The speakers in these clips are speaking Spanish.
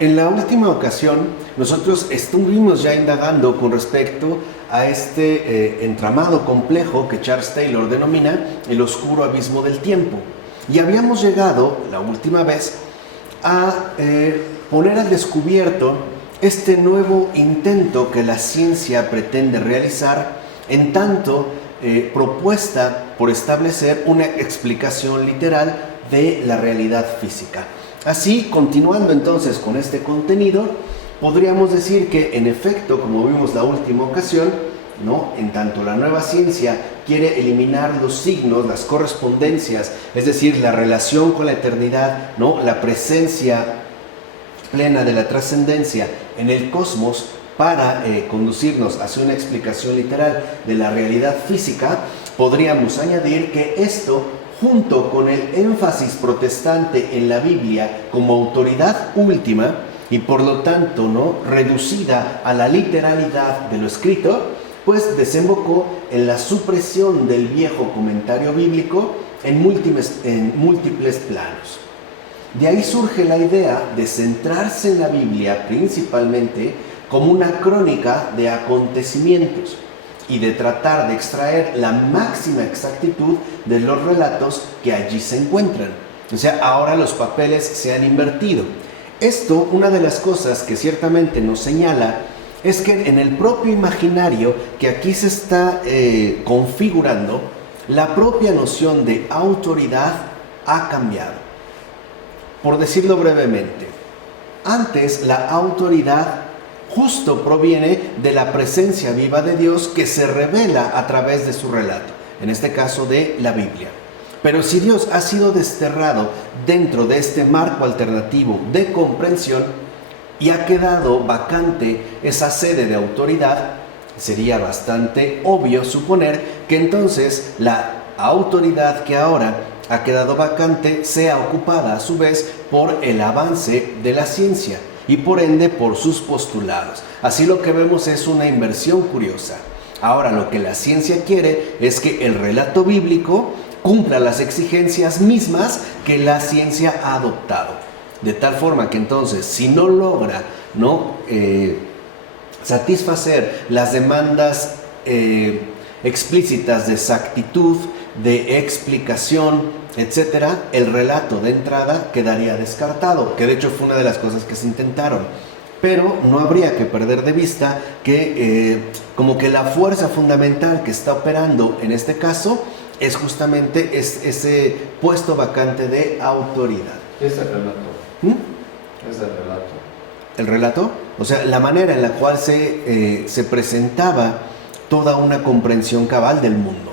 En la última ocasión, nosotros estuvimos ya indagando con respecto a este entramado complejo que Charles Taylor denomina el oscuro abismo del tiempo. Y habíamos llegado, la última vez, a poner al descubierto este nuevo intento que la ciencia pretende realizar, en tanto propuesta por establecer una explicación literal de la realidad física. Así, continuando entonces con este contenido, podríamos decir que en efecto, como vimos la última ocasión, ¿no?, en tanto la nueva ciencia quiere eliminar los signos, las correspondencias, es decir, la relación con la eternidad, ¿no?, la presencia plena de la trascendencia en el cosmos para conducirnos hacia una explicación literal de la realidad física, podríamos añadir que esto, junto con el énfasis protestante en la Biblia como autoridad última y por lo tanto, ¿no?, reducida a la literalidad de lo escrito, pues desembocó en la supresión del viejo comentario bíblico en múltiples planos. De ahí surge la idea de centrarse en la Biblia principalmente como una crónica de acontecimientos y de tratar de extraer la máxima exactitud de los relatos que allí se encuentran. O sea, ahora los papeles se han invertido. Esto, una de las cosas que ciertamente nos señala, es que en el propio imaginario que aquí se está configurando, la propia noción de autoridad ha cambiado. Por decirlo brevemente, antes la autoridad justo proviene de la presencia viva de Dios que se revela a través de su relato, en este caso de la Biblia. Pero si Dios ha sido desterrado dentro de este marco alternativo de comprensión y ha quedado vacante esa sede de autoridad, sería bastante obvio suponer que entonces la autoridad que ahora ha quedado vacante sea ocupada a su vez por el avance de la ciencia y por ende por sus postulados. Así lo que vemos es una inversión curiosa. Ahora lo que la ciencia quiere es que el relato bíblico cumpla las exigencias mismas que la ciencia ha adoptado. De tal forma que entonces, si no logra satisfacer las demandas explícitas de exactitud, de explicación, etcétera, el relato de entrada quedaría descartado, que de hecho fue una de las cosas que se intentaron. Pero no habría que perder de vista que como que la fuerza fundamental que está operando en este caso es justamente ese puesto vacante de autoridad. Es el relato. Es el relato. ¿El relato? O sea, la manera en la cual se presentaba toda una comprensión cabal del mundo.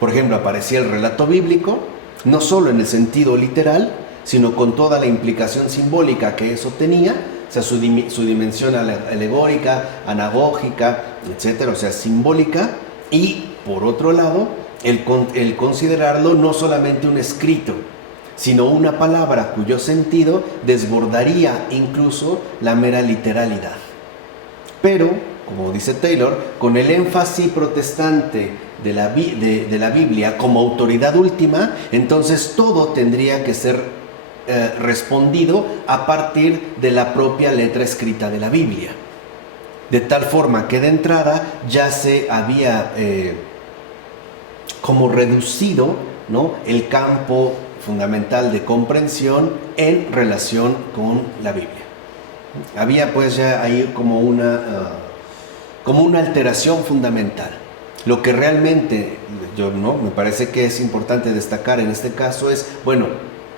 Por ejemplo, aparecía el relato bíblico, no solo en el sentido literal, sino con toda la implicación simbólica que eso tenía, o sea, su dimensión alegórica, anagógica, etcétera, o sea, simbólica, y por otro lado, el considerarlo no solamente un escrito, sino una palabra cuyo sentido desbordaría incluso la mera literalidad. Pero, como dice Taylor, con el énfasis protestante de la Biblia como autoridad última, entonces todo tendría que ser respondido a partir de la propia letra escrita de la Biblia. De tal forma que de entrada ya se había como reducido, ¿no?, el campo fundamental de comprensión en relación con la Biblia. Había pues ya ahí como una alteración fundamental. Lo que realmente me parece que es importante destacar en este caso es, bueno,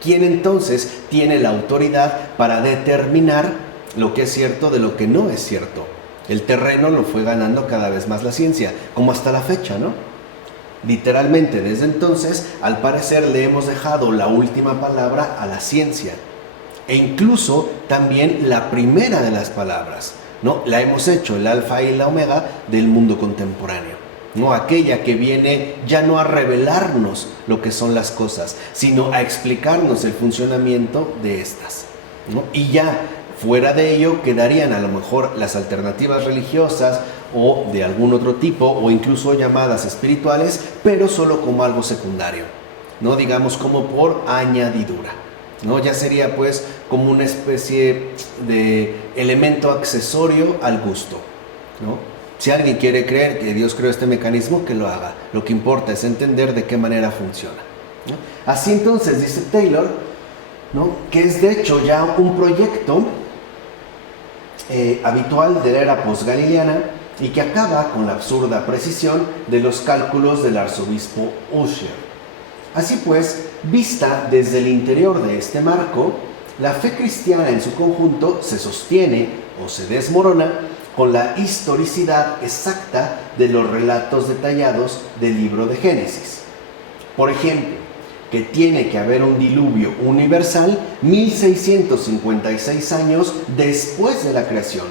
¿quién entonces tiene la autoridad para determinar lo que es cierto de lo que no es cierto? El terreno lo fue ganando cada vez más la ciencia, como hasta la fecha, ¿no? Literalmente, desde entonces, al parecer le hemos dejado la última palabra a la ciencia. E incluso también la primera de las palabras, ¿no? La hemos hecho el alfa y la omega del mundo contemporáneo, ¿no? Aquella que viene ya no a revelarnos lo que son las cosas, sino a explicarnos el funcionamiento de estas, ¿no? Y ya fuera de ello quedarían a lo mejor las alternativas religiosas o de algún otro tipo, o incluso llamadas espirituales, pero solo como algo secundario, no digamos como por añadidura. ¿no? Ya sería pues como una especie de elemento accesorio al gusto, ¿no? Si alguien quiere creer que Dios creó este mecanismo, que lo haga. Lo que importa es entender de qué manera funciona, ¿no? Así entonces, dice Taylor, ¿no?, que es de hecho ya un proyecto habitual de la era postgalileana y que acaba con la absurda precisión de los cálculos del arzobispo Ussher. Así pues, vista desde el interior de este marco, la fe cristiana en su conjunto se sostiene o se desmorona con la historicidad exacta de los relatos detallados del libro de Génesis. Por ejemplo, que tiene que haber un diluvio universal 1656 años después de la creación,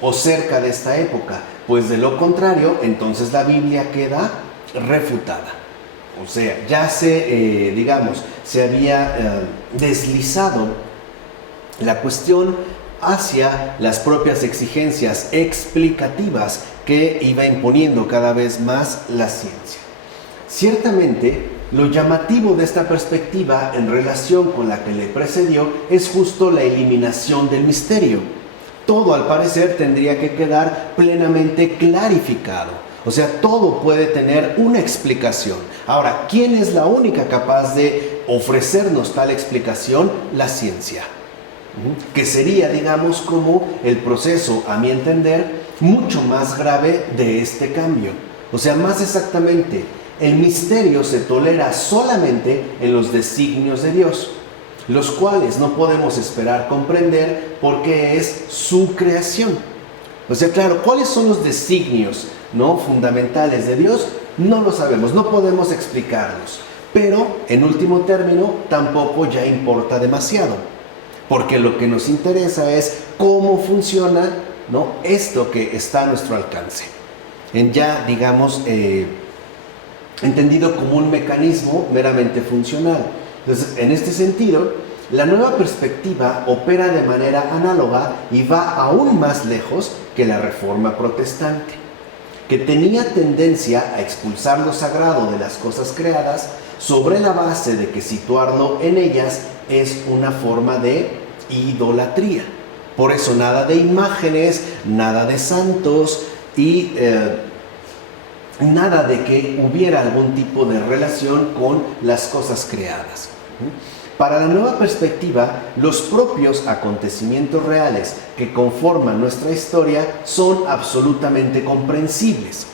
o cerca de esta época, pues de lo contrario, entonces la Biblia queda refutada. O sea, ya se había deslizado la cuestión hacia las propias exigencias explicativas que iba imponiendo cada vez más la ciencia. Ciertamente, lo llamativo de esta perspectiva en relación con la que le precedió es justo la eliminación del misterio. Todo, al parecer, tendría que quedar plenamente clarificado. O sea, todo puede tener una explicación. Ahora, ¿quién es la única capaz de ofrecernos tal explicación? La ciencia. Que sería, digamos, como el proceso, a mi entender, mucho más grave de este cambio. O sea, más exactamente, el misterio se tolera solamente en los designios de Dios, los cuales no podemos esperar comprender porque es su creación. O sea, claro, ¿cuáles son los designios, ¿no?, fundamentales de Dios? No lo sabemos, no podemos explicarlos. Pero, en último término, tampoco ya importa demasiado. Porque lo que nos interesa es cómo funciona, ¿no?, esto que está a nuestro alcance. Digamos, entendido como un mecanismo meramente funcional. Entonces, en este sentido, la nueva perspectiva opera de manera análoga y va aún más lejos que la Reforma protestante, que tenía tendencia a expulsar lo sagrado de las cosas creadas sobre la base de que situarlo en ellas es una forma de idolatría. Por eso nada de imágenes, nada de santos y nada de que hubiera algún tipo de relación con las cosas creadas. Para la nueva perspectiva, los propios acontecimientos reales que conforman nuestra historia son absolutamente comprensibles.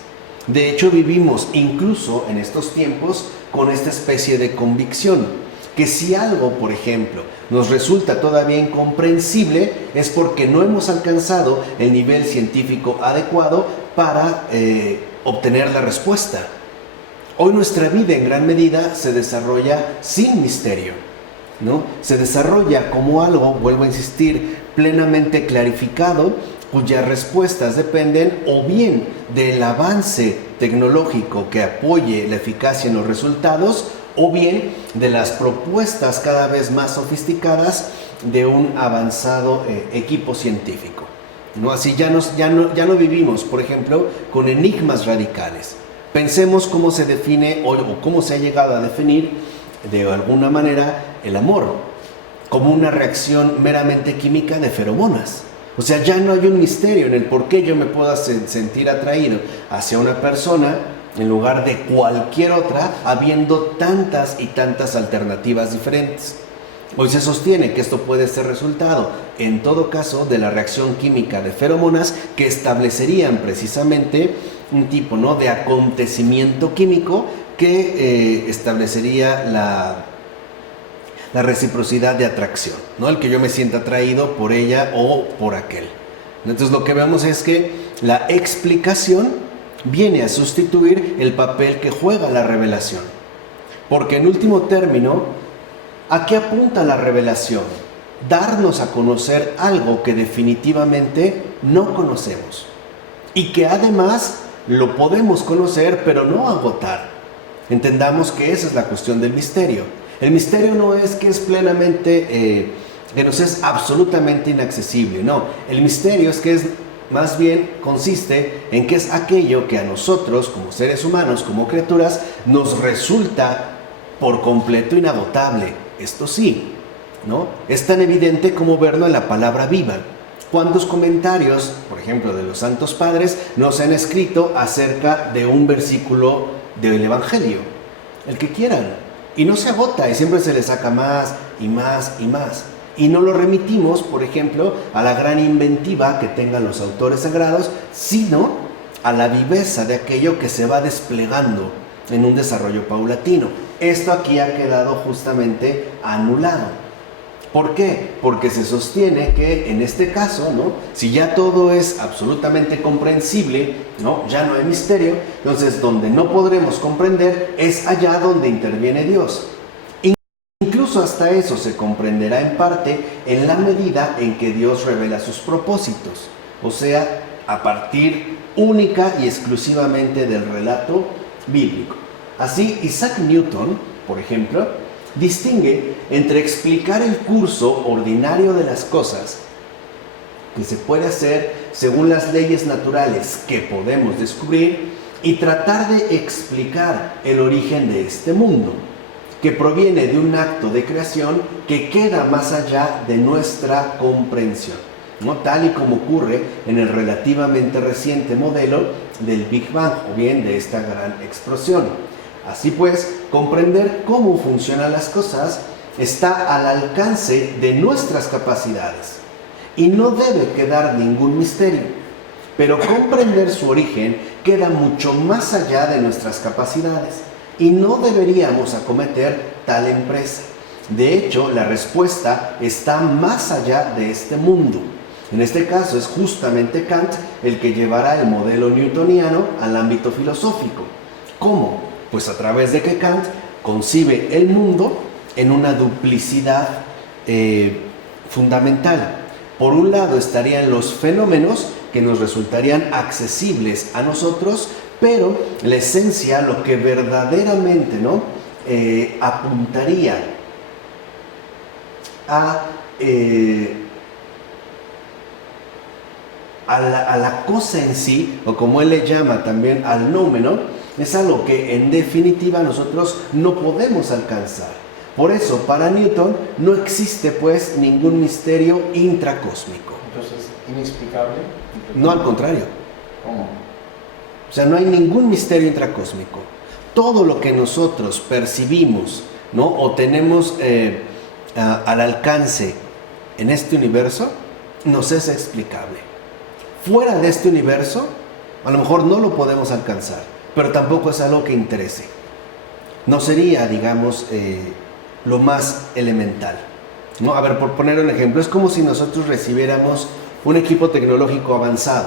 De hecho, vivimos incluso en estos tiempos con esta especie de convicción, que si algo, por ejemplo, nos resulta todavía incomprensible, es porque no hemos alcanzado el nivel científico adecuado para obtener la respuesta. Hoy nuestra vida en gran medida se desarrolla sin misterio, ¿no? Se desarrolla como algo, vuelvo a insistir, plenamente clarificado, cuyas respuestas dependen o bien del avance tecnológico que apoye la eficacia en los resultados, o bien de las propuestas cada vez más sofisticadas de un avanzado equipo científico, ¿no? Así ya no vivimos, por ejemplo, con enigmas radicales. Pensemos cómo se define o cómo se ha llegado a definir de alguna manera el amor, como una reacción meramente química de feromonas. O sea, ya no hay un misterio en el por qué yo me pueda sentir atraído hacia una persona en lugar de cualquier otra, habiendo tantas y tantas alternativas diferentes. Hoy se sostiene que esto puede ser resultado, en todo caso, de la reacción química de feromonas que establecerían precisamente un tipo, ¿no?, de acontecimiento químico que establecería la reciprocidad de atracción, ¿no?, el que yo me sienta atraído por ella o por aquel. Entonces lo que vemos es que la explicación viene a sustituir el papel que juega la revelación. Porque en último término, ¿a qué apunta la revelación? Darnos a conocer algo que definitivamente no conocemos y que además lo podemos conocer pero no agotar. Entendamos que esa es la cuestión del misterio. El misterio no es que es plenamente, que nos es absolutamente inaccesible, no. El misterio es que es más bien consiste en que es aquello que a nosotros, como seres humanos, como criaturas, nos resulta por completo inagotable. Esto sí, ¿no? Es tan evidente como verlo en la palabra viva. ¿Cuántos comentarios, por ejemplo, de los santos padres, nos han escrito acerca de un versículo del Evangelio? El que quieran. Y no se agota, y siempre se le saca más y más y más. Y no lo remitimos, por ejemplo, a la gran inventiva que tengan los autores sagrados, sino a la viveza de aquello que se va desplegando en un desarrollo paulatino. Esto aquí ha quedado justamente anulado. ¿Por qué? Porque se sostiene que en este caso, ¿no? Si ya todo es absolutamente comprensible, ¿no? Ya no hay misterio, entonces donde no podremos comprender es allá donde interviene Dios. Incluso hasta eso se comprenderá en parte en la medida en que Dios revela sus propósitos, o sea, a partir única y exclusivamente del relato bíblico. Así, Isaac Newton, por ejemplo, distingue entre explicar el curso ordinario de las cosas que se puede hacer según las leyes naturales que podemos descubrir y tratar de explicar el origen de este mundo, que proviene de un acto de creación que queda más allá de nuestra comprensión, ¿no? Tal y como ocurre en el relativamente reciente modelo del Big Bang, o bien de esta gran explosión. Así pues, comprender cómo funcionan las cosas está al alcance de nuestras capacidades y no debe quedar ningún misterio, pero comprender su origen queda mucho más allá de nuestras capacidades y no deberíamos acometer tal empresa. De hecho, la respuesta está más allá de este mundo. En este caso es justamente Kant el que llevará el modelo newtoniano al ámbito filosófico. ¿Cómo? Pues a través de que Kant concibe el mundo en una duplicidad fundamental. Por un lado estarían los fenómenos que nos resultarían accesibles a nosotros, pero la esencia, lo que verdaderamente, ¿no? Apuntaría a la cosa en sí, o como él le llama también al noumeno, es algo que en definitiva nosotros no podemos alcanzar. Por eso, para Newton no existe pues ningún misterio intracósmico. Entonces, ¿inexplicable? No, al contrario. ¿Cómo? O sea, no hay ningún misterio intracósmico. Todo lo que nosotros percibimos, ¿no? O tenemos al alcance en este universo, nos es explicable. Fuera de este universo, a lo mejor no lo podemos alcanzar, pero tampoco es algo que interese. No sería, digamos, lo más elemental, ¿no? A ver, por poner un ejemplo, es como si nosotros recibiéramos un equipo tecnológico avanzado.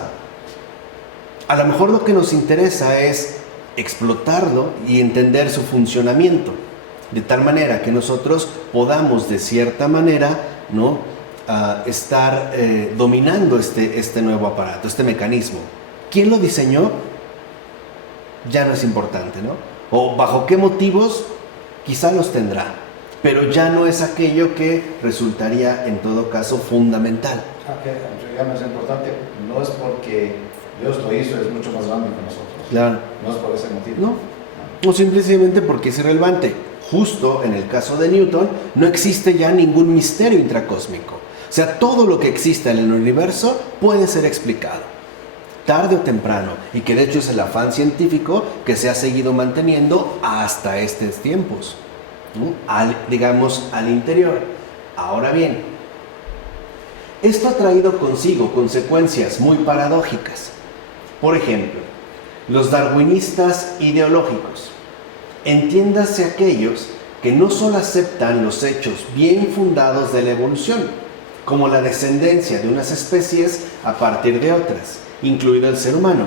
A lo mejor lo que nos interesa es explotarlo y entender su funcionamiento, de tal manera que nosotros podamos, de cierta manera, ¿no? Estar dominando este nuevo aparato, este mecanismo. ¿Quién lo diseñó? Ya no es importante, ¿no? O bajo qué motivos, quizá los tendrá, pero ya no es aquello que resultaría en todo caso fundamental. Ya no es importante, no es porque Dios lo hizo, es mucho más grande que nosotros. Claro. No es por ese motivo. No, o simplemente porque es irrelevante. Justo en el caso de Newton, no existe ya ningún misterio intracósmico. O sea, todo lo que exista en el universo puede ser explicado, tarde o temprano, y que de hecho es el afán científico que se ha seguido manteniendo hasta estos tiempos, ¿no? Al interior. Ahora bien, esto ha traído consigo consecuencias muy paradójicas. Por ejemplo, los darwinistas ideológicos, entiéndase aquellos que no solo aceptan los hechos bien fundados de la evolución, como la descendencia de unas especies a partir de otras, incluido el ser humano,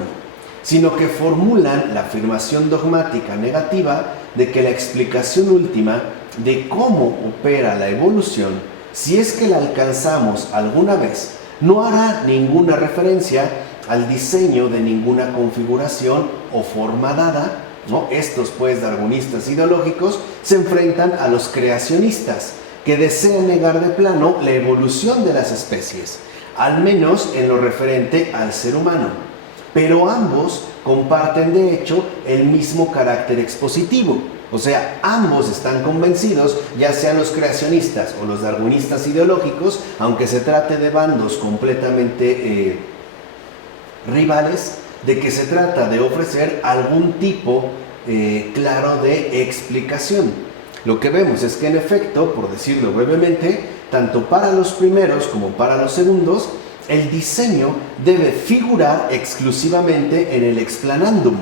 sino que formulan la afirmación dogmática negativa de que la explicación última de cómo opera la evolución, si es que la alcanzamos alguna vez, no hará ninguna referencia al diseño de ninguna configuración o forma dada, ¿no? Estos pues darwinistas ideológicos se enfrentan a los creacionistas, que desean negar de plano la evolución de las especies, al menos en lo referente al ser humano. Pero ambos comparten de hecho el mismo carácter expositivo, O sea, ambos están convencidos, ya sean los creacionistas o los darwinistas ideológicos, aunque se trate de bandos completamente rivales, de que se trata de ofrecer algún tipo claro de explicación. Lo que vemos es que en efecto, por decirlo brevemente, tanto para los primeros como para los segundos, el diseño debe figurar exclusivamente en el explanandum,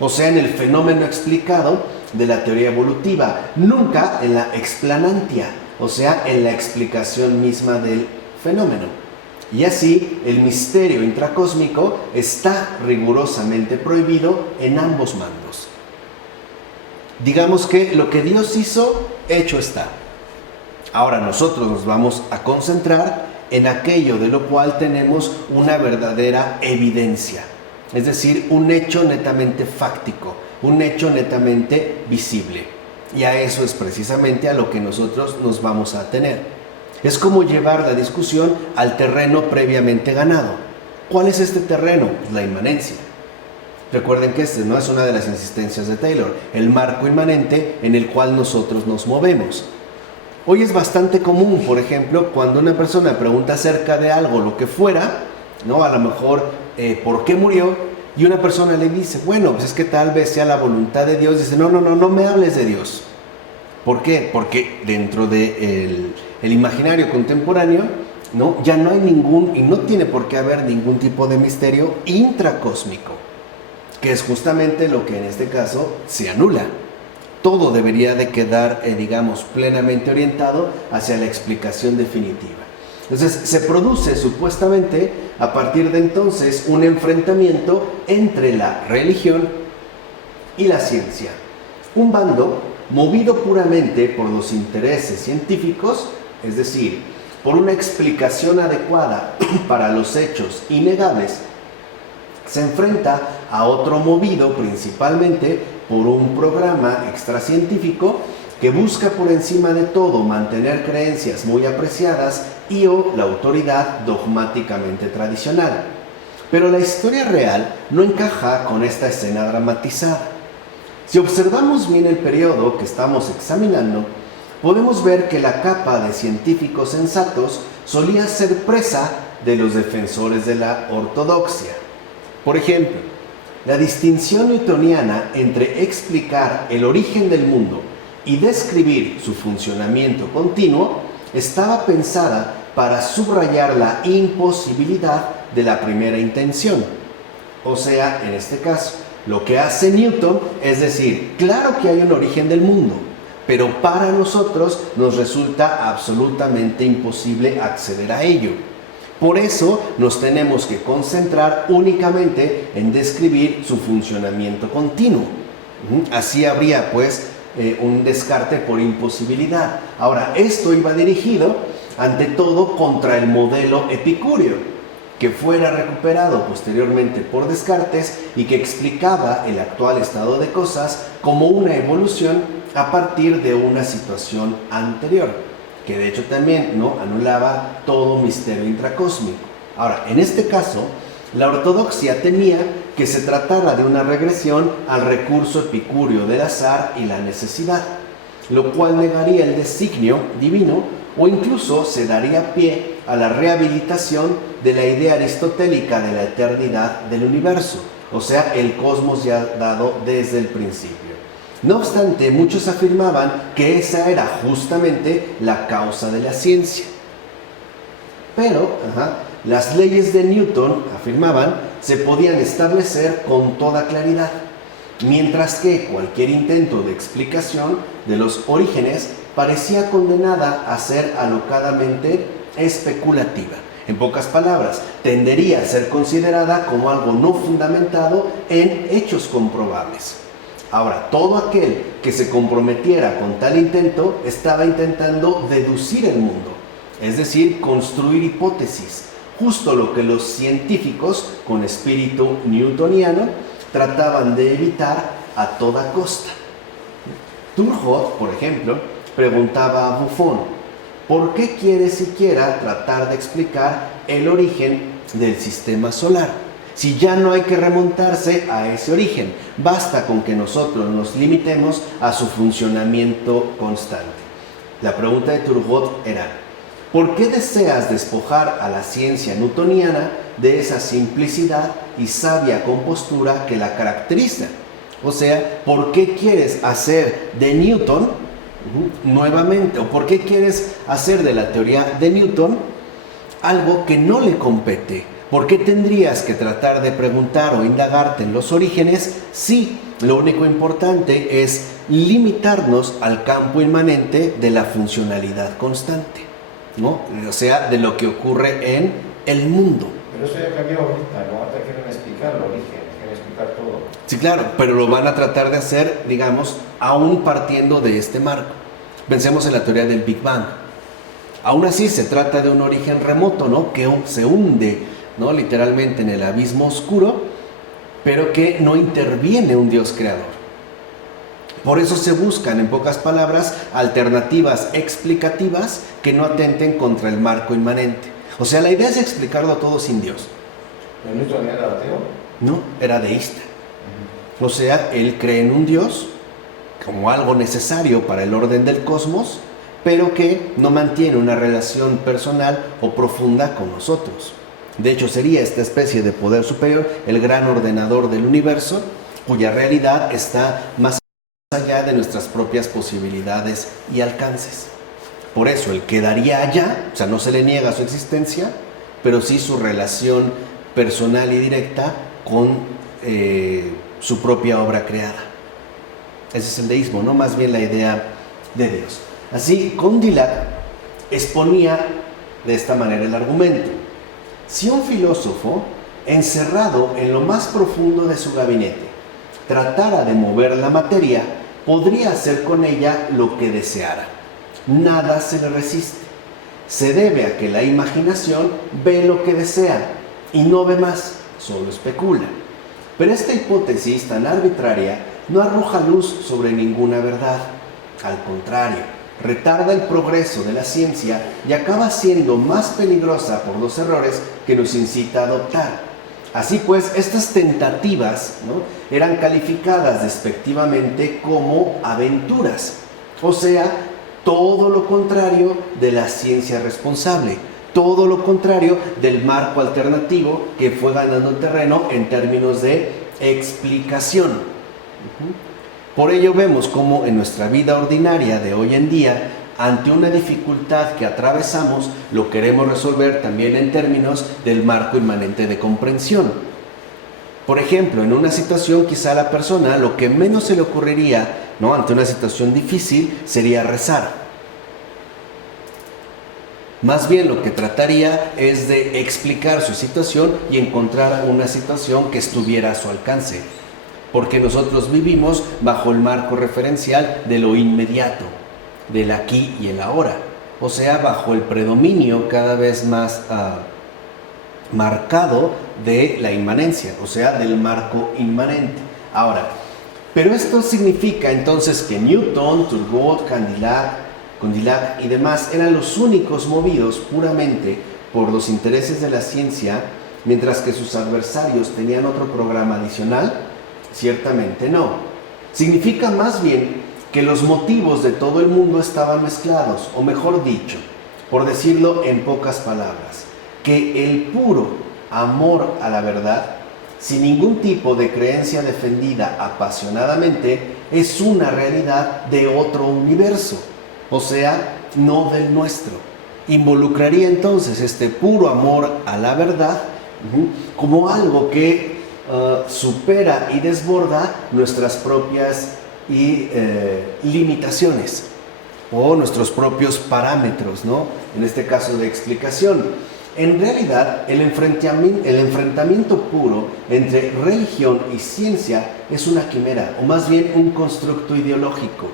o sea, en el fenómeno explicado de la teoría evolutiva, nunca en la explanantia, o sea, en la explicación misma del fenómeno. Y así, el misterio intracósmico está rigurosamente prohibido en ambos mandos. Digamos que lo que Dios hizo, hecho está. Ahora nosotros nos vamos a concentrar en aquello de lo cual tenemos una verdadera evidencia, es decir, un hecho netamente fáctico, un hecho netamente visible. Y a eso es precisamente a lo que nosotros nos vamos a atener. Es como llevar la discusión al terreno previamente ganado. ¿Cuál es este terreno? La inmanencia. Recuerden que esta no es una de las insistencias de Taylor, el marco inmanente en el cual nosotros nos movemos. Hoy es bastante común, por ejemplo, cuando una persona pregunta acerca de algo, lo que fuera, ¿no? A lo mejor, ¿por qué murió? Y una persona le dice, bueno, pues es que tal vez sea la voluntad de Dios. Dice, no me hables de Dios. ¿Por qué? Porque dentro del imaginario contemporáneo, ¿no? Ya no hay ningún, y no tiene por qué haber ningún tipo de misterio intracósmico, que es justamente lo que en este caso se anula. Todo debería de quedar, digamos, plenamente orientado hacia la explicación definitiva. Entonces, se produce supuestamente a partir de entonces un enfrentamiento entre la religión y la ciencia. Un bando movido puramente por los intereses científicos, es decir, por una explicación adecuada para los hechos innegables, se enfrenta a otro movido principalmente por un programa extracientífico que busca por encima de todo mantener creencias muy apreciadas y o la autoridad dogmáticamente tradicional. Pero la historia real no encaja con esta escena dramatizada. Si observamos bien el periodo que estamos examinando, podemos ver que la capa de científicos sensatos solía ser presa de los defensores de la ortodoxia. Por ejemplo, la distinción newtoniana entre explicar el origen del mundo y describir su funcionamiento continuo estaba pensada para subrayar la imposibilidad de la primera intención. O sea, en este caso, lo que hace Newton es decir, claro que hay un origen del mundo, pero para nosotros nos resulta absolutamente imposible acceder a ello. Por eso nos tenemos que concentrar únicamente en describir su funcionamiento continuo. Así habría pues un descarte por imposibilidad. Ahora, esto iba dirigido ante todo contra el modelo epicúreo, que fuera recuperado posteriormente por Descartes y que explicaba el actual estado de cosas como una evolución a partir de una situación anterior, que de hecho también ¿no? anulaba todo misterio intracósmico. Ahora, en este caso, la ortodoxia temía que se tratara de una regresión al recurso epicúreo del azar y la necesidad, lo cual negaría el designio divino o incluso se daría pie a la rehabilitación de la idea aristotélica de la eternidad del universo, o sea, el cosmos ya dado desde el principio. No obstante, muchos afirmaban que esa era justamente la causa de la ciencia. Pero, las leyes de Newton, afirmaban, se podían establecer con toda claridad, mientras que cualquier intento de explicación de los orígenes parecía condenada a ser alocadamente especulativa. En pocas palabras, tendería a ser considerada como algo no fundamentado en hechos comprobables. Ahora, todo aquel que se comprometiera con tal intento estaba intentando deducir el mundo, es decir, construir hipótesis, justo lo que los científicos con espíritu newtoniano trataban de evitar a toda costa. Turgot, por ejemplo, preguntaba a Buffon, ¿por qué quiere siquiera tratar de explicar el origen del sistema solar? si ya no hay que remontarse a ese origen, basta con que nosotros nos limitemos a su funcionamiento constante. La pregunta de Turgot era: ¿por qué deseas despojar a la ciencia newtoniana de esa simplicidad y sabia compostura que la caracteriza? O sea, ¿por qué quieres hacer de Newton nuevamente, o por qué quieres hacer de la teoría de Newton algo que no le compete? ¿Por qué tendrías que tratar de preguntar o indagarte en los orígenes si lo único importante es limitarnos al campo inmanente de la funcionalidad constante, ¿no? O sea, de lo que ocurre en el mundo? Pero eso ya cambió ahorita, ¿no? Ahorita quieren explicar el origen, quieren explicar todo. Sí, claro, pero lo van a tratar de hacer, digamos, aún partiendo de este marco. Pensemos en la teoría del Big Bang. Aún así se trata de un origen remoto, ¿no? Que se hunde, ¿no? Literalmente en el abismo oscuro, pero que no interviene un Dios creador. Por eso se buscan, en pocas palabras, alternativas explicativas que no atenten contra el marco inmanente. O sea, la idea es explicarlo todo sin Dios. ¿El Newton era ateo? No, era deísta. O sea, él cree en un Dios como algo necesario para el orden del cosmos, pero que no mantiene una relación personal o profunda con nosotros. De hecho, sería esta especie de poder superior el gran ordenador del universo, cuya realidad está más allá de nuestras propias posibilidades y alcances. Por eso, él quedaría allá, o sea, no se le niega su existencia, pero sí su relación personal y directa con su propia obra creada. Ese es el deísmo, no más bien la idea de Dios. Así, Condillac exponía de esta manera el argumento. Si un filósofo, encerrado en lo más profundo de su gabinete, tratara de mover la materia, podría hacer con ella lo que deseara. Nada se le resiste. Se debe a que la imaginación ve lo que desea y no ve más, solo especula. Pero esta hipótesis tan arbitraria no arroja luz sobre ninguna verdad. Al contrario, retarda el progreso de la ciencia y acaba siendo más peligrosa por los errores que nos incita a adoptar. Así pues, estas tentativas, ¿no?, eran calificadas despectivamente como aventuras, o sea, todo lo contrario de la ciencia responsable, todo lo contrario del marco alternativo que fue ganando terreno en términos de explicación. Por ello vemos cómo en nuestra vida ordinaria de hoy en día, ante una dificultad que atravesamos, lo queremos resolver también en términos del marco inmanente de comprensión. Por ejemplo, en una situación quizá a la persona lo que menos se le ocurriría, ¿no?, ante una situación difícil sería rezar. Más bien lo que trataría es de explicar su situación y encontrar una situación que estuviera a su alcance. Porque nosotros vivimos bajo el marco referencial de lo inmediato, del aquí y el ahora, o sea, bajo el predominio cada vez más marcado de la inmanencia, o sea, del marco inmanente. Ahora, pero esto significa entonces que Newton, Turgot, Condillac y demás eran los únicos movidos puramente por los intereses de la ciencia, mientras que sus adversarios tenían otro programa adicional. Ciertamente no. Significa más bien que los motivos de todo el mundo estaban mezclados, o mejor dicho, por decirlo en pocas palabras, que el puro amor a la verdad, sin ningún tipo de creencia defendida apasionadamente, es una realidad de otro universo, o sea, no del nuestro. Involucraría entonces este puro amor a la verdad como algo que supera y desborda nuestras propias limitaciones o nuestros propios parámetros, ¿no?, en este caso de explicación. En realidad, el enfrentamiento puro entre religión y ciencia es una quimera, o más bien un constructo ideológico.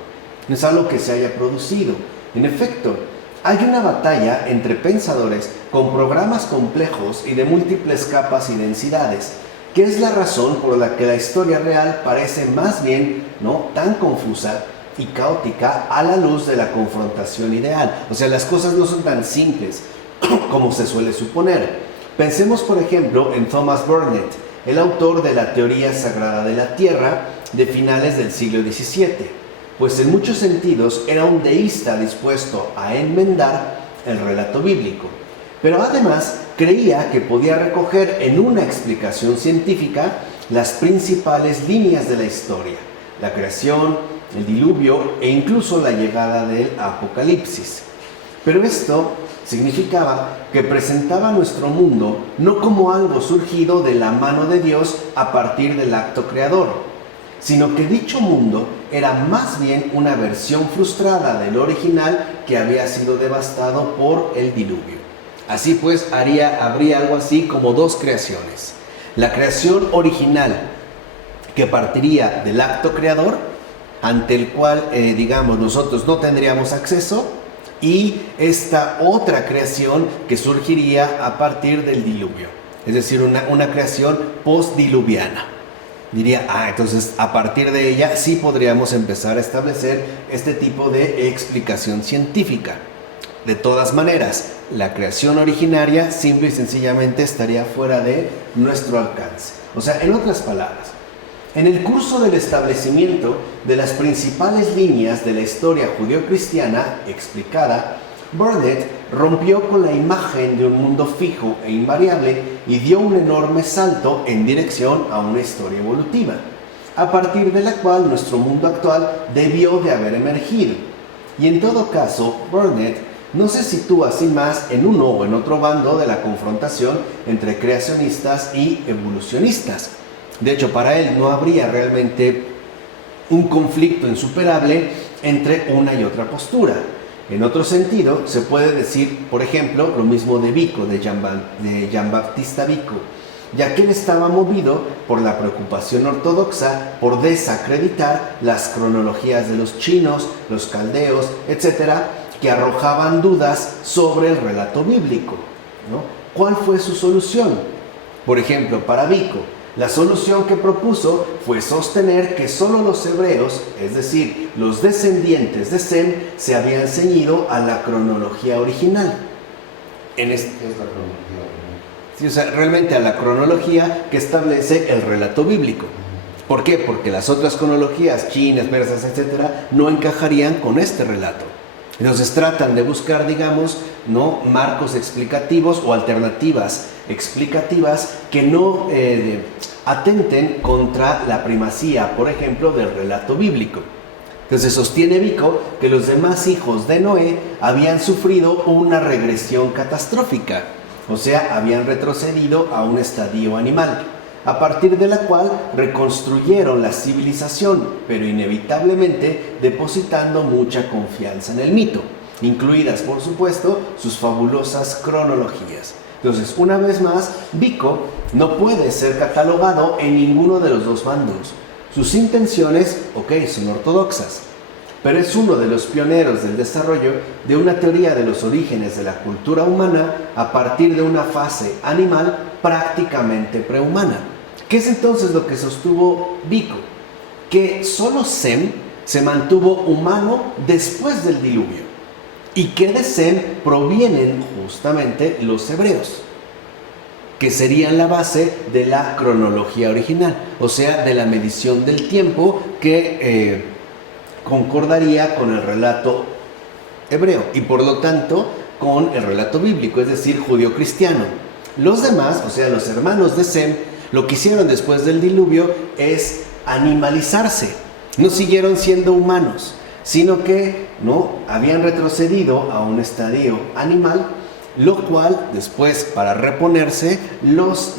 No es algo que se haya producido. En efecto, hay una batalla entre pensadores con programas complejos y de múltiples capas y densidades, que es la razón por la que la historia real parece más bien, ¿no?, tan confusa y caótica a la luz de la confrontación ideal. O sea, las cosas no son tan simples como se suele suponer. Pensemos, por ejemplo, en Thomas Burnet, el autor de la teoría sagrada de la Tierra de finales del siglo XVII, pues en muchos sentidos era un deísta dispuesto a enmendar el relato bíblico, pero además creía que podía recoger en una explicación científica las principales líneas de la historia, la creación, el diluvio e incluso la llegada del Apocalipsis. Pero esto significaba que presentaba nuestro mundo no como algo surgido de la mano de Dios a partir del acto creador, sino que dicho mundo era más bien una versión frustrada del original que había sido devastado por el diluvio. Así pues, habría algo así como dos creaciones. La creación original, que partiría del acto creador, ante el cual, nosotros no tendríamos acceso, y esta otra creación que surgiría a partir del diluvio, es decir, una creación postdiluviana. Diría, entonces a partir de ella sí podríamos empezar a establecer este tipo de explicación científica. De todas maneras, la creación originaria simple y sencillamente estaría fuera de nuestro alcance. O sea, en otras palabras, en el curso del establecimiento de las principales líneas de la historia judeocristiana explicada, Burnett rompió con la imagen de un mundo fijo e invariable y dio un enorme salto en dirección a una historia evolutiva, a partir de la cual nuestro mundo actual debió de haber emergido. Y en todo caso, Burnett no se sitúa sin más en uno o en otro bando de la confrontación entre creacionistas y evolucionistas. De hecho, para él no habría realmente un conflicto insuperable entre una y otra postura. En otro sentido, se puede decir, por ejemplo, lo mismo de Vico, de Giambattista Vico, ya que él estaba movido por la preocupación ortodoxa por desacreditar las cronologías de los chinos, los caldeos, etcétera, que arrojaban dudas sobre el relato bíblico, ¿no? ¿Cuál fue su solución? Por ejemplo, para Vico, la solución que propuso fue sostener que solo los hebreos, es decir, los descendientes de Sem, se habían ceñido a la cronología original. ¿Qué es la cronología original? Sí, o sea, realmente a la cronología que establece el relato bíblico. ¿Por qué? Porque las otras cronologías, chinas, persas, etcétera, no encajarían con este relato. Entonces tratan de buscar, marcos explicativos o alternativas explicativas que no atenten contra la primacía, por ejemplo, del relato bíblico. Entonces sostiene Vico que los demás hijos de Noé habían sufrido una regresión catastrófica, o sea, habían retrocedido a un estadio animal, a partir de la cual reconstruyeron la civilización, pero inevitablemente depositando mucha confianza en el mito, incluidas, por supuesto, sus fabulosas cronologías. Entonces, una vez más, Vico no puede ser catalogado en ninguno de los dos bandos. Sus intenciones, son ortodoxas, pero es uno de los pioneros del desarrollo de una teoría de los orígenes de la cultura humana a partir de una fase animal prácticamente prehumana. ¿Qué es entonces lo que sostuvo Vico? Que solo Sem se mantuvo humano después del diluvio y que de Sem provienen justamente los hebreos, que serían la base de la cronología original, o sea, de la medición del tiempo que concordaría con el relato hebreo y por lo tanto con el relato bíblico, es decir, judío-cristiano. Los demás, o sea, los hermanos de Sem, lo que hicieron después del diluvio es animalizarse. No siguieron siendo humanos, sino que habían retrocedido a un estadio animal, lo cual después, para reponerse, los,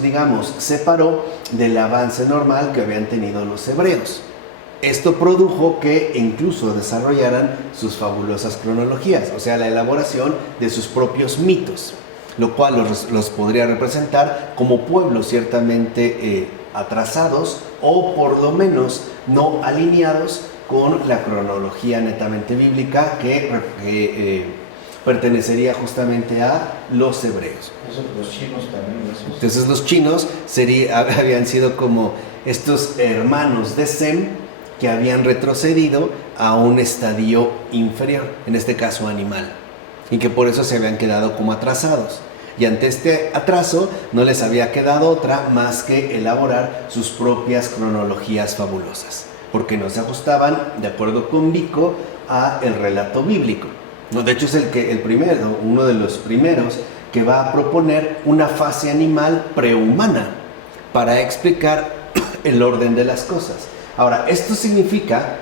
separó del avance normal que habían tenido los hebreos. Esto produjo que incluso desarrollaran sus fabulosas cronologías, o sea, la elaboración de sus propios mitos, lo cual los podría representar como pueblos ciertamente atrasados o por lo menos no alineados con la cronología netamente bíblica que pertenecería justamente a los hebreos. Eso, los chinos también. Entonces los chinos habían sido como estos hermanos de Sem que habían retrocedido a un estadio inferior, en este caso animal, y que por eso se habían quedado como atrasados. y ante este atraso no les había quedado otra más que elaborar sus propias cronologías fabulosas, porque no se ajustaban, de acuerdo con Vico, a el relato bíblico. De hecho es uno de los primeros que va a proponer una fase animal prehumana para explicar el orden de las cosas. Ahora, esto significa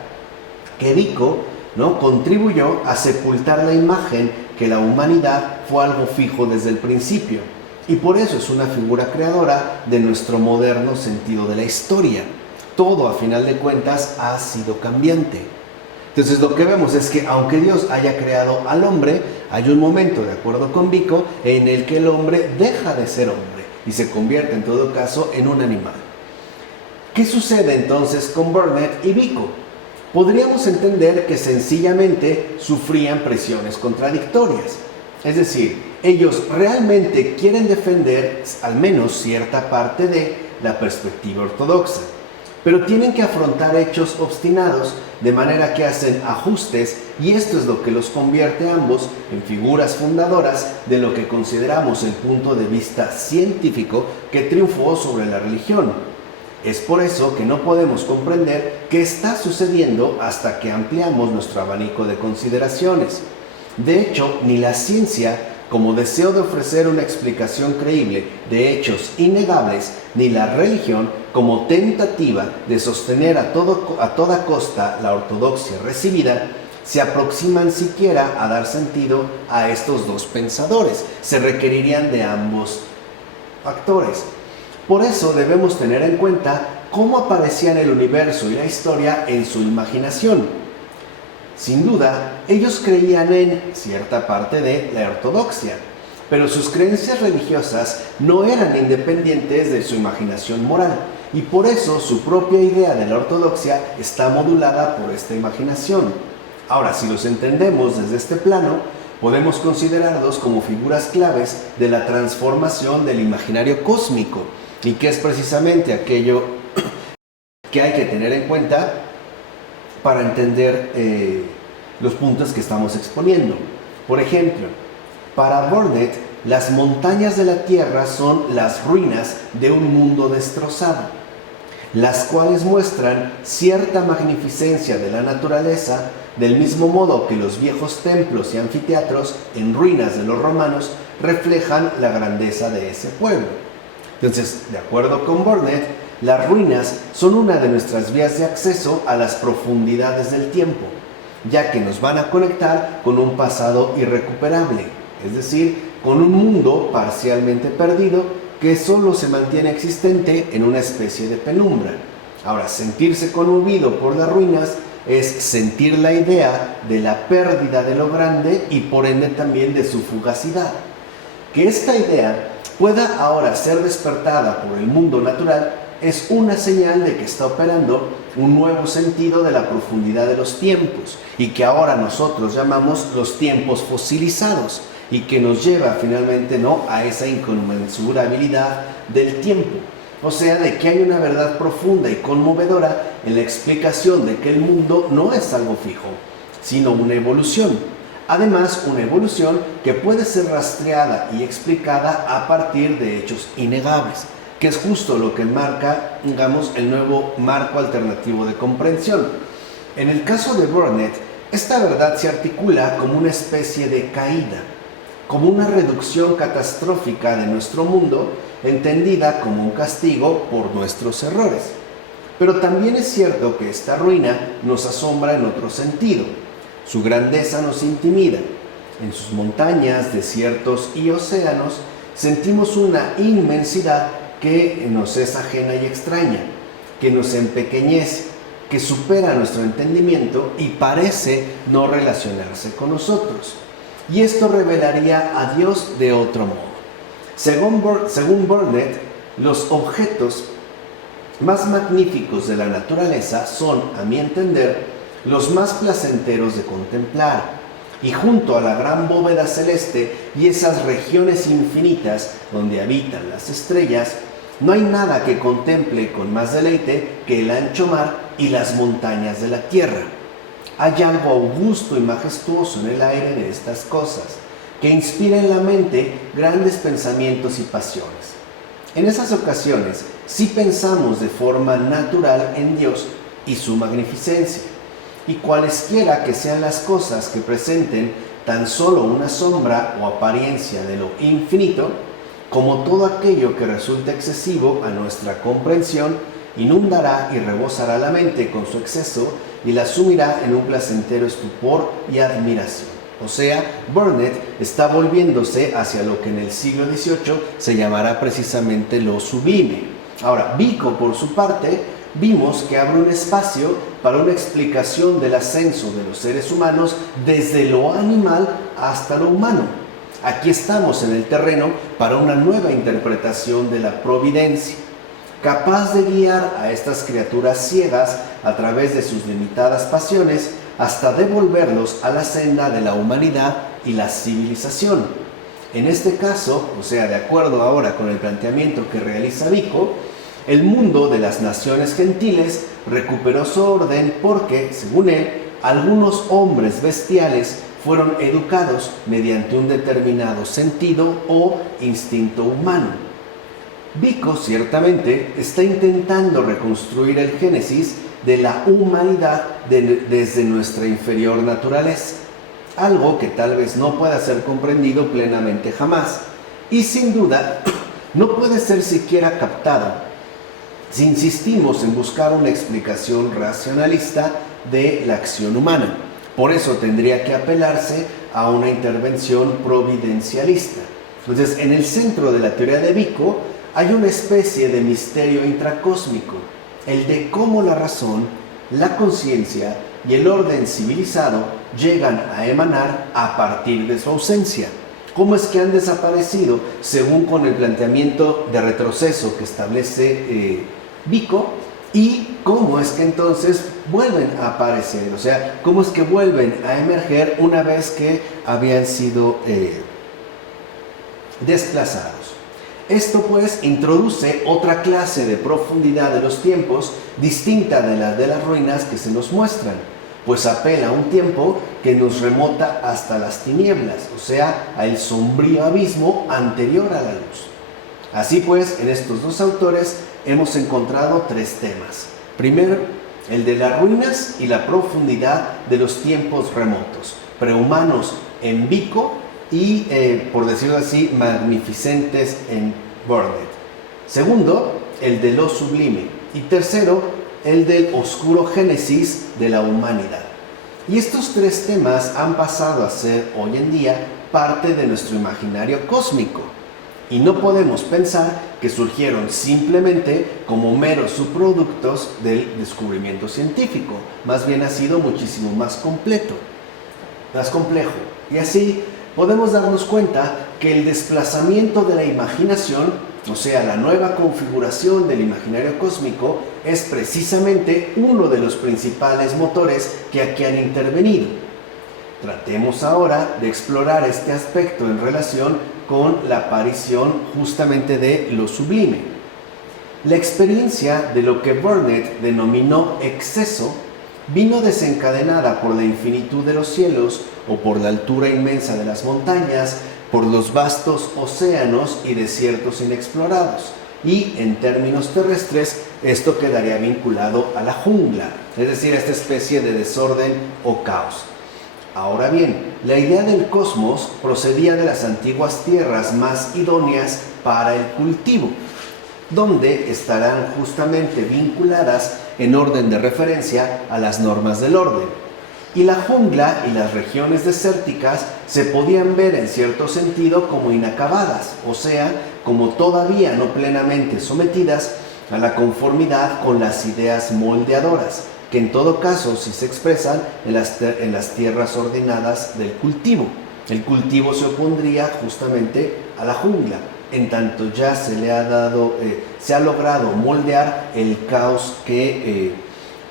que Vico, ¿no?, contribuyó a sepultar la imagen que la humanidad fue algo fijo desde el principio, y por eso es una figura creadora de nuestro moderno sentido de la historia. Todo, a final de cuentas, ha sido cambiante. Entonces lo que vemos es que aunque Dios haya creado al hombre, hay un momento, de acuerdo con Vico, en el que el hombre deja de ser hombre y se convierte en todo caso en un animal. ¿Qué sucede entonces con Burnett y Vico? Podríamos entender que sencillamente sufrían presiones contradictorias. Es decir, ellos realmente quieren defender al menos cierta parte de la perspectiva ortodoxa, pero tienen que afrontar hechos obstinados, de manera que hacen ajustes, y esto es lo que los convierte a ambos en figuras fundadoras de lo que consideramos el punto de vista científico que triunfó sobre la religión. Es por eso que no podemos comprender qué está sucediendo hasta que ampliamos nuestro abanico de consideraciones. De hecho, ni la ciencia, como deseo de ofrecer una explicación creíble de hechos innegables, ni la religión, como tentativa de sostener a toda costa la ortodoxia recibida, se aproximan siquiera a dar sentido a estos dos pensadores. Se requerirían de ambos factores. Por eso debemos tener en cuenta cómo aparecían el universo y la historia en su imaginación. Sin duda, ellos creían en cierta parte de la ortodoxia, pero sus creencias religiosas no eran independientes de su imaginación moral, y por eso su propia idea de la ortodoxia está modulada por esta imaginación. Ahora, si los entendemos desde este plano, podemos considerarlos como figuras claves de la transformación del imaginario cósmico, y que es precisamente aquello que hay que tener en cuenta para entender los puntos que estamos exponiendo. Por ejemplo, para Burnett, las montañas de la Tierra son las ruinas de un mundo destrozado, las cuales muestran cierta magnificencia de la naturaleza, del mismo modo que los viejos templos y anfiteatros en ruinas de los romanos reflejan la grandeza de ese pueblo. Entonces, de acuerdo con Burnett, las ruinas son una de nuestras vías de acceso a las profundidades del tiempo, ya que nos van a conectar con un pasado irrecuperable, es decir, con un mundo parcialmente perdido que solo se mantiene existente en una especie de penumbra. Ahora, sentirse conmovido por las ruinas es sentir la idea de la pérdida de lo grande y por ende también de su fugacidad. Que esta idea pueda ahora ser despertada por el mundo natural es una señal de que está operando un nuevo sentido de la profundidad de los tiempos, y que ahora nosotros llamamos los tiempos fosilizados, y que nos lleva finalmente a esa inconmensurabilidad del tiempo. O sea, de que hay una verdad profunda y conmovedora en la explicación de que el mundo no es algo fijo, sino una evolución. Además, una evolución que puede ser rastreada y explicada a partir de hechos innegables, que es justo lo que marca, el nuevo marco alternativo de comprensión. En el caso de Burnett, esta verdad se articula como una especie de caída, como una reducción catastrófica de nuestro mundo, entendida como un castigo por nuestros errores. Pero también es cierto que esta ruina nos asombra en otro sentido. Su grandeza nos intimida. En sus montañas, desiertos y océanos sentimos una inmensidad que nos es ajena y extraña, que nos empequeñece, que supera nuestro entendimiento y parece no relacionarse con nosotros. Y esto revelaría a Dios de otro modo. Según Burnett, los objetos más magníficos de la naturaleza son, a mi entender, los más placenteros de contemplar, y junto a la gran bóveda celeste y esas regiones infinitas donde habitan las estrellas, no hay nada que contemple con más deleite que el ancho mar y las montañas de la tierra. Hay algo augusto y majestuoso en el aire de estas cosas, que inspira en la mente grandes pensamientos y pasiones. En esas ocasiones sí pensamos de forma natural en Dios y su magnificencia, y cualesquiera que sean las cosas que presenten tan solo una sombra o apariencia de lo infinito, como todo aquello que resulte excesivo a nuestra comprensión, inundará y rebosará la mente con su exceso y la sumirá en un placentero estupor y admiración. O sea, Burnet está volviéndose hacia lo que en el siglo XVIII se llamará precisamente lo sublime. Ahora, Vico, por su parte, vimos que abre un espacio para una explicación del ascenso de los seres humanos desde lo animal hasta lo humano. Aquí estamos en el terreno para una nueva interpretación de la providencia, capaz de guiar a estas criaturas ciegas a través de sus limitadas pasiones hasta devolverlos a la senda de la humanidad y la civilización. En este caso, o sea, de acuerdo ahora con el planteamiento que realiza Vico, el mundo de las naciones gentiles recuperó su orden porque, según él, algunos hombres bestiales fueron educados mediante un determinado sentido o instinto humano. Vico ciertamente está intentando reconstruir el génesis de la humanidad desde nuestra inferior naturaleza, algo que tal vez no pueda ser comprendido plenamente jamás, y sin duda no puede ser siquiera captado si insistimos en buscar una explicación racionalista de la acción humana. Por eso tendría que apelarse a una intervención providencialista. Entonces, en el centro de la teoría de Vico hay una especie de misterio intracósmico, el de cómo la razón, la conciencia y el orden civilizado llegan a emanar a partir de su ausencia. ¿Cómo es que han desaparecido según con el planteamiento de retroceso que establece Vico? ¿Y cómo es que entonces vuelven a aparecer? O sea, ¿cómo es que vuelven a emerger una vez que habían sido desplazados? Esto pues introduce otra clase de profundidad de los tiempos distinta de la de las ruinas que se nos muestran, pues apela a un tiempo que nos remota hasta las tinieblas, o sea, al sombrío abismo anterior a la luz. Así pues, en estos dos autores hemos encontrado tres temas. Primero, el de las ruinas y la profundidad de los tiempos remotos, prehumanos en Vico y, por decirlo así, magnificentes en Burnet. Segundo, el de lo sublime. Y tercero, el del oscuro génesis de la humanidad. Y estos tres temas han pasado a ser hoy en día parte de nuestro imaginario cósmico. Y no podemos pensar que surgieron simplemente como meros subproductos del descubrimiento científico. Más bien ha sido muchísimo más complejo. Y así podemos darnos cuenta que el desplazamiento de la imaginación, o sea, la nueva configuración del imaginario cósmico, es precisamente uno de los principales motores que aquí han intervenido. Tratemos ahora de explorar este aspecto en relación con la aparición justamente de lo sublime. La experiencia de lo que Burnet denominó exceso vino desencadenada por la infinitud de los cielos o por la altura inmensa de las montañas, por los vastos océanos y desiertos inexplorados. Y en términos terrestres, esto quedaría vinculado a la jungla, es decir, a esta especie de desorden o caos. Ahora bien, la idea del cosmos procedía de las antiguas tierras más idóneas para el cultivo, donde estarán justamente vinculadas en orden de referencia a las normas del orden. Y la jungla y las regiones desérticas se podían ver en cierto sentido como inacabadas, o sea, como todavía no plenamente sometidas a la conformidad con las ideas moldeadoras, que en todo caso sí se expresan en las tierras ordenadas del cultivo. El cultivo se opondría justamente a la jungla, en tanto ya se ha logrado moldear el caos que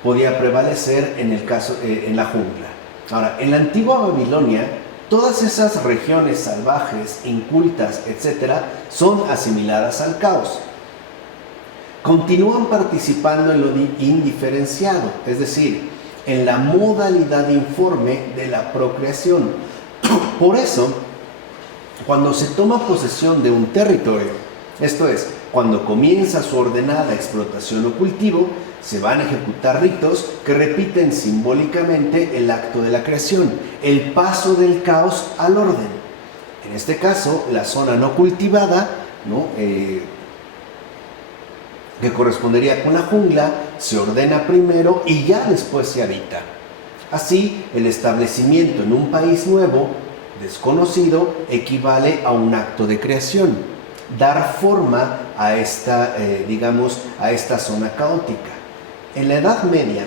podía prevalecer en la jungla. Ahora, en la antigua Babilonia, todas esas regiones salvajes, incultas, etc., son asimiladas al caos. Continúan participando en lo indiferenciado, es decir, en la modalidad informe de la procreación. Por eso, Cuando se toma posesión de un territorio, esto es, cuando comienza su ordenada explotación o cultivo, se van a ejecutar ritos que repiten simbólicamente el acto de la creación, el paso del caos al orden. En este caso, la zona no cultivada, ¿no? Que correspondería con la jungla, se ordena primero y ya después se habita. Así, el establecimiento en un país nuevo, desconocido, equivale a un acto de creación, dar forma a esta, a esta zona caótica. En la Edad Media,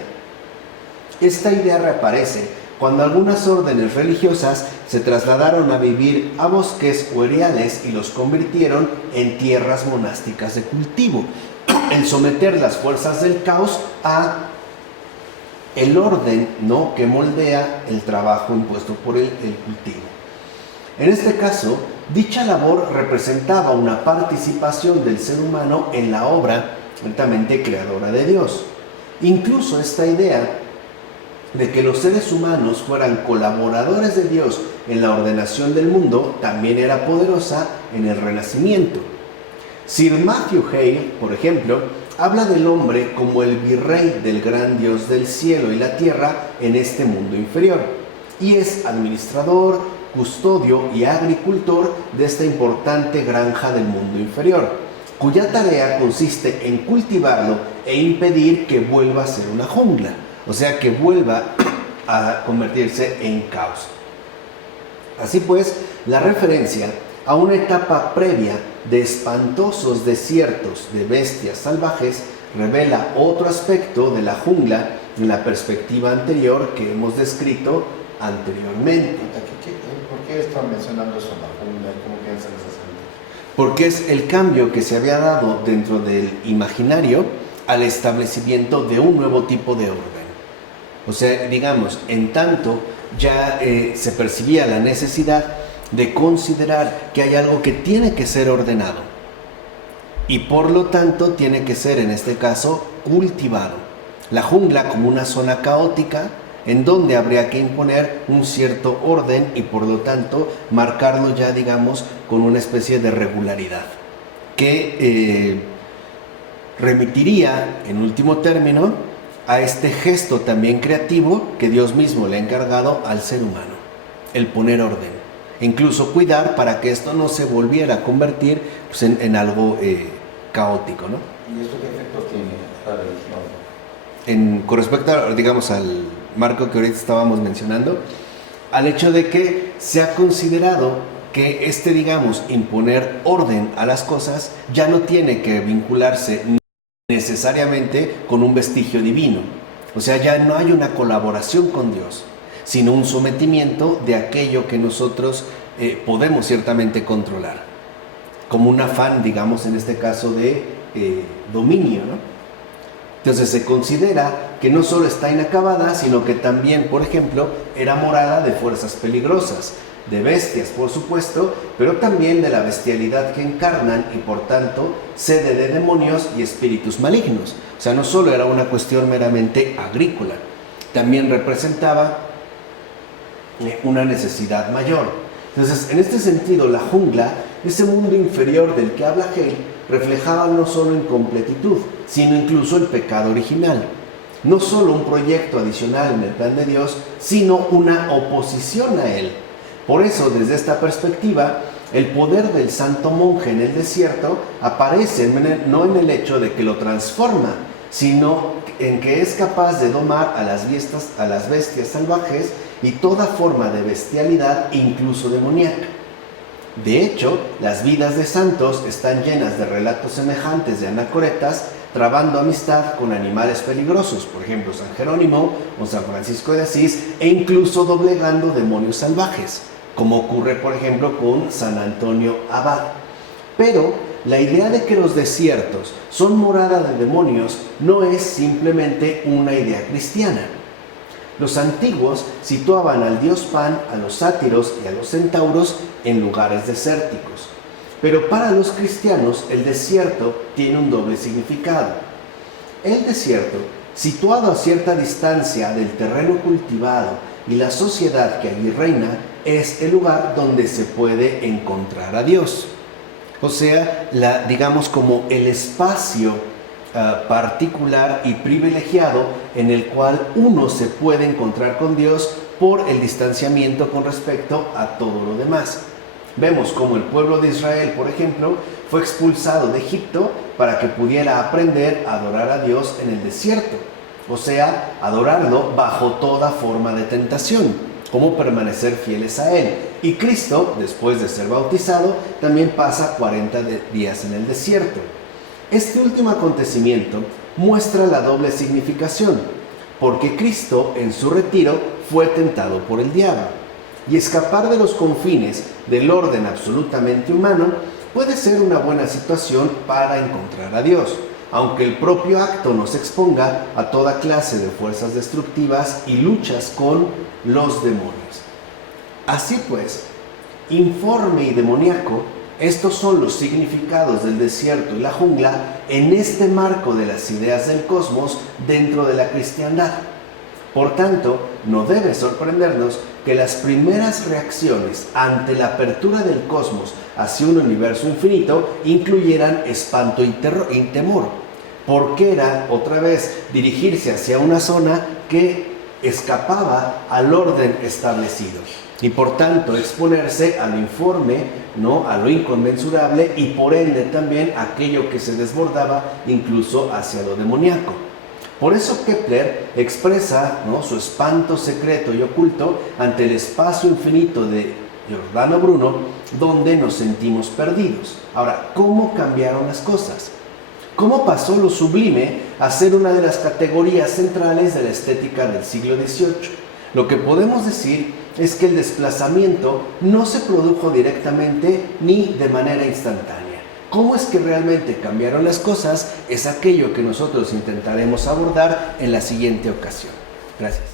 esta idea reaparece cuando algunas órdenes religiosas se trasladaron a vivir a bosques o areales y los convirtieron en tierras monásticas de cultivo, el someter las fuerzas del caos a el orden, ¿no?, que moldea el trabajo impuesto por el cultivo. En este caso, dicha labor representaba una participación del ser humano en la obra altamente creadora de Dios. Incluso esta idea de que los seres humanos fueran colaboradores de Dios en la ordenación del mundo también era poderosa en el Renacimiento. Sir Matthew Hale, por ejemplo, habla del hombre como el virrey del gran Dios del cielo y la tierra en este mundo inferior, y es administrador, custodio y agricultor de esta importante granja del mundo inferior, cuya tarea consiste en cultivarlo e impedir que vuelva a ser una jungla, o sea, que vuelva a convertirse en caos. Así pues, la referencia a una etapa previa de espantosos desiertos de bestias salvajes revela otro aspecto de la jungla en la perspectiva anterior que hemos descrito anteriormente. ¿Por qué están mencionando eso en la jungla? ¿Cómo piensan esas gentes? Porque es el cambio que se había dado dentro del imaginario al establecimiento de un nuevo tipo de orden. O sea, digamos, en tanto ya se percibía la necesidad de considerar que hay algo que tiene que ser ordenado y por lo tanto tiene que ser, en este caso, cultivado. La jungla como una zona caótica en donde habría que imponer un cierto orden y por lo tanto marcarlo ya, digamos, con una especie de regularidad que remitiría, en último término, a este gesto también creativo que Dios mismo le ha encargado al ser humano, el poner orden, e incluso cuidar para que esto no se volviera a convertir pues, en algo caótico, ¿no? ¿Y esto qué efecto tiene la religión? Con respecto, digamos, al marco que ahorita estábamos mencionando, al hecho de que se ha considerado que digamos, imponer orden a las cosas ya no tiene que vincularse necesariamente con un vestigio divino. O sea, ya no hay una colaboración con Dios, sino un sometimiento de aquello que nosotros podemos ciertamente controlar, como un afán, digamos, en este caso de dominio, ¿no? Entonces se considera que no solo está inacabada, sino que también, por ejemplo, era morada de fuerzas peligrosas, de bestias, por supuesto, pero también de la bestialidad que encarnan y, por tanto, sede de demonios y espíritus malignos. O sea, no solo era una cuestión meramente agrícola, también representaba una necesidad mayor. Entonces, en este sentido, la jungla, ese mundo inferior del que habla Hale, reflejaba no solo incompletitud, sino incluso el pecado original. No solo un proyecto adicional en el plan de Dios, sino una oposición a él. Por eso, desde esta perspectiva, el poder del santo monje en el desierto aparece no en el hecho de que lo transforma, sino en que es capaz de domar a las bestias salvajes y toda forma de bestialidad, incluso demoníaca. De hecho, las vidas de santos están llenas de relatos semejantes de anacoretas trabando amistad con animales peligrosos, por ejemplo San Jerónimo o San Francisco de Asís, e incluso doblegando demonios salvajes, como ocurre por ejemplo con San Antonio Abad. Pero la idea de que los desiertos son morada de demonios no es simplemente una idea cristiana. Los antiguos situaban al dios Pan, a los sátiros y a los centauros en lugares desérticos. Pero para los cristianos el desierto tiene un doble significado. El desierto, situado a cierta distancia del terreno cultivado y la sociedad que allí reina, es el lugar donde se puede encontrar a Dios. O sea, digamos como el espacio particular y privilegiado en el cual uno se puede encontrar con Dios por el distanciamiento con respecto a todo lo demás. Vemos como el pueblo de Israel, por ejemplo, fue expulsado de Egipto para que pudiera aprender a adorar a Dios en el desierto. O sea, adorarlo bajo toda forma de tentación, como permanecer fieles a Él. Y Cristo, después de ser bautizado, también pasa 40 días en el desierto. Este último acontecimiento muestra la doble significación, porque Cristo en su retiro fue tentado por el diablo. Y escapar de los confines del orden absolutamente humano puede ser una buena situación para encontrar a Dios, aunque el propio acto nos exponga a toda clase de fuerzas destructivas y luchas con los demonios. Así pues, informe y demoníaco, estos son los significados del desierto y la jungla en este marco de las ideas del cosmos dentro de la cristiandad. Por tanto, no debe sorprendernos que las primeras reacciones ante la apertura del cosmos hacia un universo infinito incluyeran espanto y temor, porque era, otra vez, dirigirse hacia una zona que escapaba al orden establecido y por tanto exponerse a lo informe, ¿no?, a lo inconmensurable y por ende también a aquello que se desbordaba incluso hacia lo demoníaco. Por eso Kepler expresa, ¿no?, su espanto secreto y oculto ante el espacio infinito de Giordano Bruno, donde nos sentimos perdidos. Ahora, ¿cómo cambiaron las cosas? ¿Cómo pasó lo sublime a ser una de las categorías centrales de la estética del siglo XVIII? Lo que podemos decir es que el desplazamiento no se produjo directamente ni de manera instantánea. ¿Cómo es que realmente cambiaron las cosas? Es aquello que nosotros intentaremos abordar en la siguiente ocasión. Gracias.